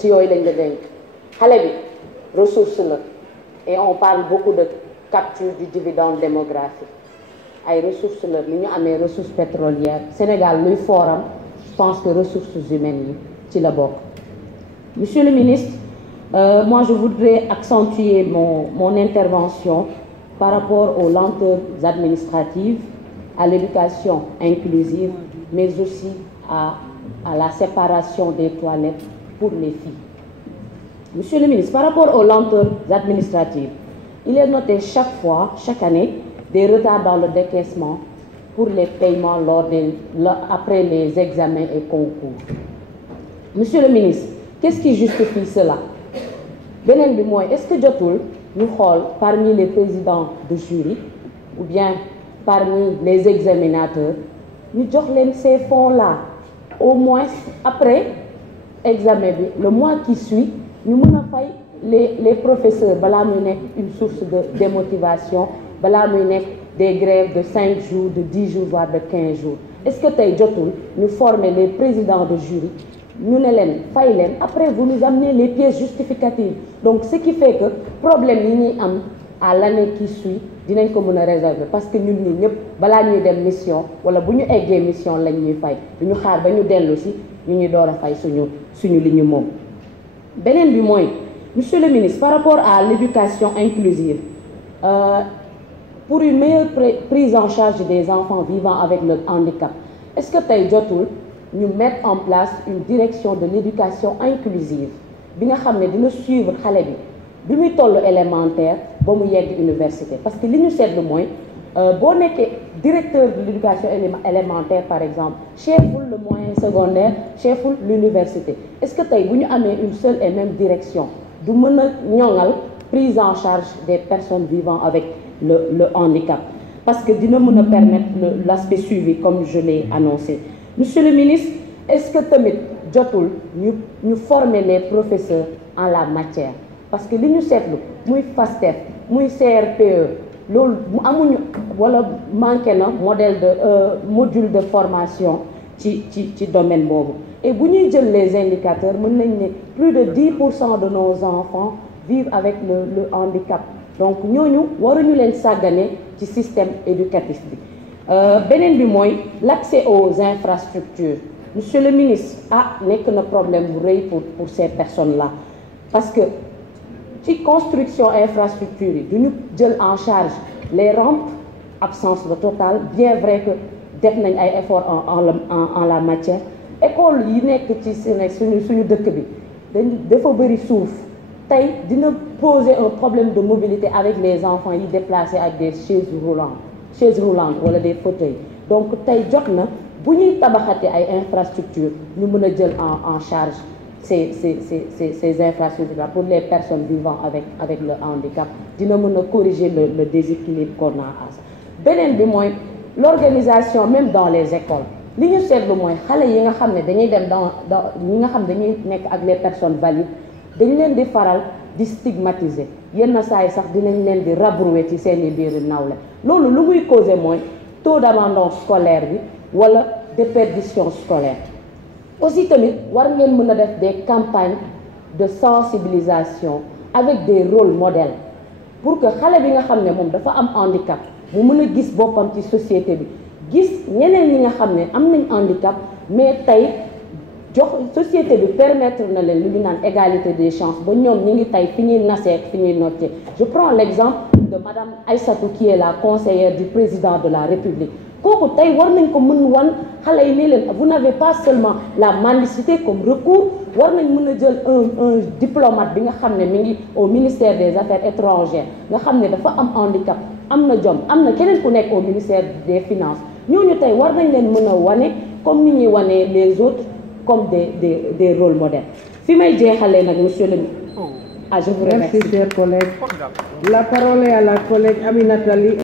ci yooyu lañ la dénk xale bi ressource la et on parle beaucoup de capture du dividende démographique ay ressources la ni ñu amee ressources pétrolières Sénégal luy fooram je pense que ressources humaines yi ci la bokk. Monsieur le ministre, moi je voudrais accentuer mon intervention par rapport aux lenteurs administratives, à l'éducation inclusive, mais aussi à la séparation des toilettes pour les filles. Monsieur le ministre, par rapport aux lenteurs administratives, il est noté chaque année, des retards dans le décaissement pour les paiements après les examens et concours. Monsieur le ministre, qu'est-ce qui justifie cela? Beneen bi mooy, est-ce que jotul ñu xool parmi les présidents de jury ou bien parmi les examinateurs ñu jox leen ces fonds-là au moins après examen bi le mois qui suit ñu mën a fay les professeurs balaa muy nekk une source de démotivation balaa muy nekk des grèves de 5 jours de 10 jours voire de 15 jours. Est-ce que tey jotul ñu former les présidents de jury ñu ne leen fay leen après vous nous amenez les pièces justificatives, donc ce qui fait que problème yi ñuy am à l'année qui suit dinañ ko mën a résolver parce que ñun ñi ñëpp balaa ñuy dem mission wala bu ñu eggee mission lañ ñuy fay du ñu xaar ba ñu dellu si ñu ñuy door a fay suñu li ñu moom. Beneen bi mooy, monsieur le ministre, par rapport à l'éducation inclusive, pour une meilleure prise en charge des enfants vivant avec le handicap, est-ce que tey jotul ñu mettre en place une direction de l'éducation inclusive bi nga xam ne dina suivre xale bi muy toll élémentaire ba mu yegg université? Parce que li ñu seetlu mooy boo nekkee directeur de l'éducation élémentaire par exemple cheful le moyen secondaire cheful l'université, est-ce que tey bu ñu amee une seule et même direction du mën a ñoŋal prise en charge des personnes vivant avec le handicap? Parce que dina mën a permettre l'aspect suivi comme je l'ai annoncé. Monsieur le ministre, est-ce que tamit jotul ñu former les professeurs en la matière? Parce que li ñu seetlu muy FASTEF muy CRPE loolu amuñu wala manqué na module de formation ci domaine boobu. Et bu ñuy jël les indicateurs mën nañ ne plus de 10% de nos enfants vivent avec le handicap, donc ñooñu waruñu leen sàggane ci système éducatif bi. Beneen bi mooy l'accès aux infrastructures. Monsieur le ministre, nekk na problème bu rëy pour ces personnes-là parce que ci construction infrastructure yi du ñu jël en charge les rampes, absence de totale, bien vrai que def nañ ay efforts en la matière. École yi nekk ci suñu dëkk bi dafa bëri suuf tey dina poser un problème de mobilité avec les enfants yi déplacés ak des chaises roulantes wala des fauteuils. Donc tey jot na bu ñuy tabaxate ay infrastructures ñu mën a jël en charge ces infrastructures là pour les personnes vivant avec le handicap, dina mën a corriger le déséquilibre qu'on a à ça. Beneen bi mooy l'organisation même dans les écoles. Li ñu seetlu mooy xale yi nga xam ne dañuy dem dans ñi nga xam dañuy nekk ak les personnes valides dañ leen di faral di stigmatiser, yenn saa yi sax dinañ leen di rabrouer ci seeni biir nawle. Loolu lu muy causer mooy taux d'abandon scolaire bi wala déperdition scolaire. Aussi tamit war ngeen mën a def des campagnes de sensibilisation avec des rôles modèles pour que xale bi nga xam ne moom dafa am handicap mu mën a gis boppam ci société bi, gis ñeneen ñi nga xam ne am nañ handicap mais tey société bi permettre na leen li ñu naan égalité des chances ba ñoom ñi ngi tey fi ñuy nasee fi ñuy noccee. Je prends l'exemple de madame Aïssatou qui est la conseillère du président de la République. Kooku tey war nañ ko mën wan xale yi ne leen vous n'avez pas seulement la mendicité comme recours, war nañ mën a jël un diplomate bi nga xam ne mi ngi au ministère des Affaires étrangères nga xam ne dafa am handicap, am na jom, am na keneen ku nekk au ministère des Finances. Ñooñu tey war nañ leen mën a wane comme ni ñuy wane les autres comme des rôles modèles. Fi may jeexalee nag monsieur le ministre. Je vous remercie. Merci chers collègues. La parole est à la collègue Aminata Ly.